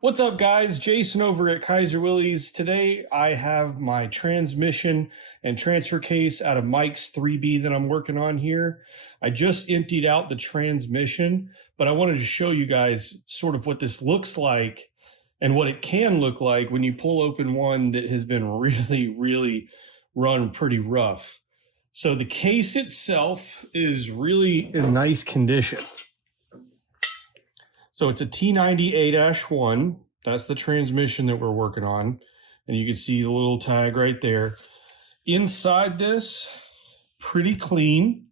What's up, guys? Jason over at Kaiser Willys. Today I have my transmission and transfer case out of Mike's 3B that I'm working on here. I just emptied out the transmission, but I wanted to show you guys sort of what this looks like and what it can look like when you pull open one that has been really run pretty rough. So the case itself is really in nice condition. So it's a T-90 A-1. That's the transmission that we're working on. And you can see the little tag right there. Inside this, pretty clean.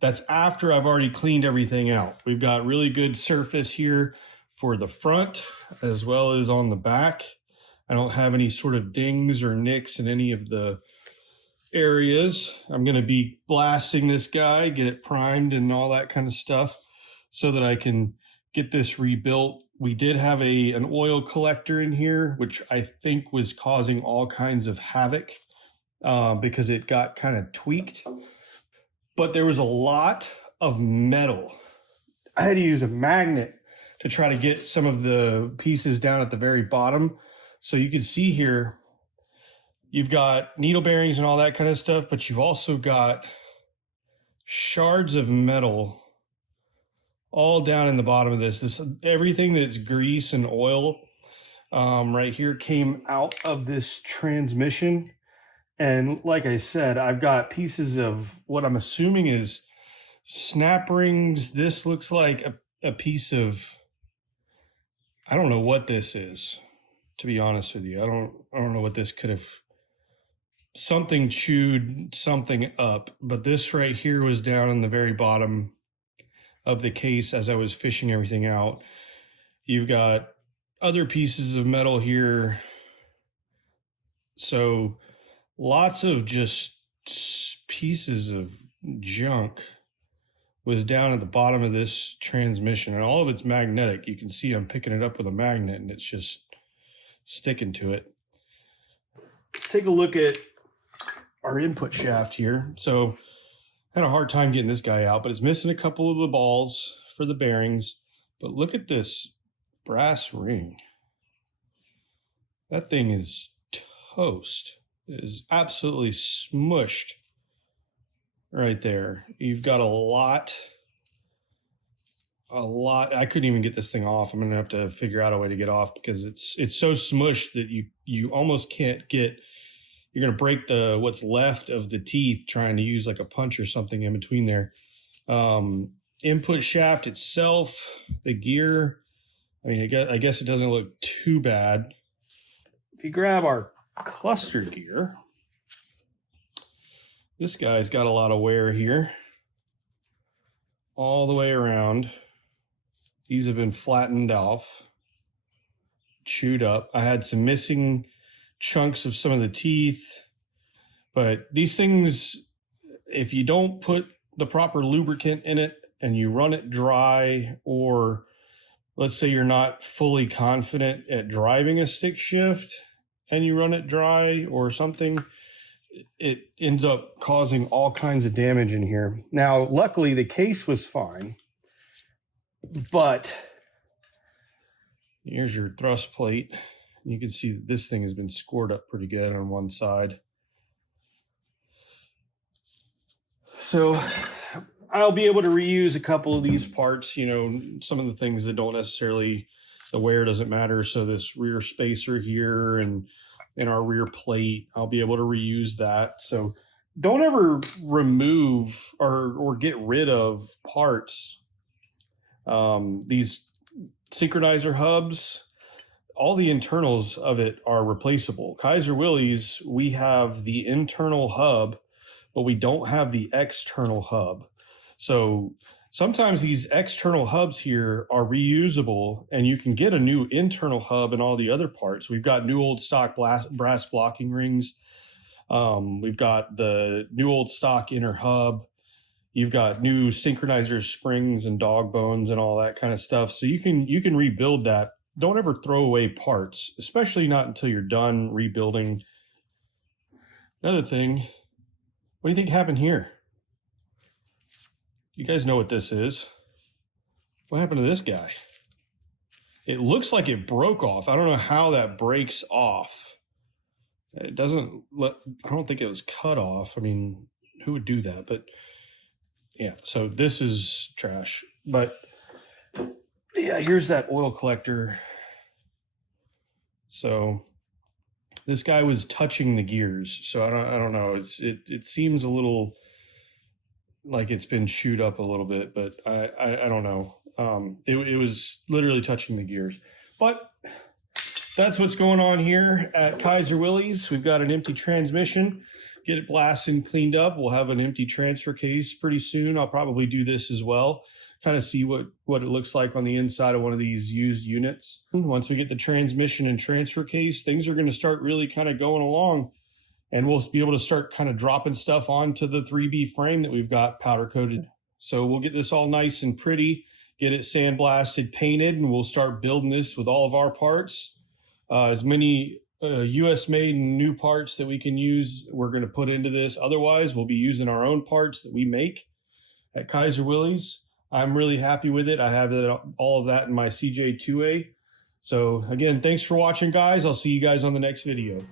That's after I've already cleaned everything out. We've got really good surface here for the front as well as on the back. I don't have any sort of dings or nicks in any of the areas. I'm going to be blasting this guy, get it primed and all that kind of stuff so that I can get this rebuilt. We did have an oil collector in here, which I think was causing all kinds of havoc because it got kind of tweaked. But there was a lot of metal. I had to use a magnet to try to get some of the pieces down at the very bottom. So you can see here, you've got needle bearings and all that kind of stuff, but you've also got shards of metal all down in the bottom of this. Everything that's grease and oil right here came out of this transmission. And like I said, I've got pieces of what I'm assuming is snap rings. This looks like a piece of, I don't know what this is, to be honest with you. I don't know what this could have, something chewed something up, but this right here was down in the very bottom of the case as I was fishing everything out. You've got other pieces of metal here. So lots of just pieces of junk was down at the bottom of this transmission, and all of it's magnetic. You can see I'm picking it up with a magnet and it's just sticking to it. Let's take a look at our input shaft here. So I had a hard time getting this guy out, but it's missing a couple of the balls for the bearings. But look at this brass ring. That thing is toast. It is absolutely smushed right there. You've got a lot. I couldn't even get this thing off. I'm gonna have to figure out a way to get off because it's so smushed that you almost can't get. You're going to break what's left of the teeth trying to use like a punch or something in between there. Input shaft itself, the gear, I mean, I guess it doesn't look too bad. If you grab our cluster gear, this guy's got a lot of wear here. All the way around. These have been flattened off, chewed up. I had some missing chunks of some of the teeth, but these things, if you don't put the proper lubricant in it and you run it dry, or let's say you're not fully confident at driving a stick shift and you run it dry or something, it ends up causing all kinds of damage in here. Now, luckily the case was fine, but here's your thrust plate. You can see that this thing has been scored up pretty good on one side. So I'll be able to reuse a couple of these parts, you know, some of the things that don't necessarily, the wear doesn't matter. So this rear spacer here and our rear plate, I'll be able to reuse that. So don't ever remove or get rid of parts. These synchronizer hubs, all the internals of it are replaceable. Kaiser Willys, we have the internal hub, but we don't have the external hub. So sometimes these external hubs here are reusable, and you can get a new internal hub and all the other parts. We've got new old stock brass blocking rings. We've got the new old stock inner hub. You've got new synchronizers, springs, and dog bones and all that kind of stuff. So you can rebuild that. Don't ever throw away parts, especially not until you're done rebuilding. Another thing, what do you think happened here? You guys know what this is. What happened to this guy? It looks like it broke off. I don't know how that breaks off. It doesn't let, I don't think it was cut off. I mean, who would do that? But yeah, so this is trash. But yeah, here's that oil collector. So this guy was touching the gears. So I don't know. It seems a little like it's been chewed up a little bit, but I don't know. It was literally touching the gears. But that's what's going on here at Kaiser Willys. We've got an empty transmission. Get it blasted and cleaned up. We'll have an empty transfer case pretty soon. I'll probably do this as well. Kind of see what it looks like on the inside of one of these used units. Once we get the transmission and transfer case, things are going to start really kind of going along. And we'll be able to start kind of dropping stuff onto the 3B frame that we've got powder coated. So we'll get this all nice and pretty, get it sandblasted, painted, and we'll start building this with all of our parts. As many US made and new parts that we can use, we're going to put into this. Otherwise, we'll be using our own parts that we make at Kaiser Willys. I'm really happy with it. I have all of that in my CJ-2A. So again, thanks for watching, guys. I'll see you guys on the next video.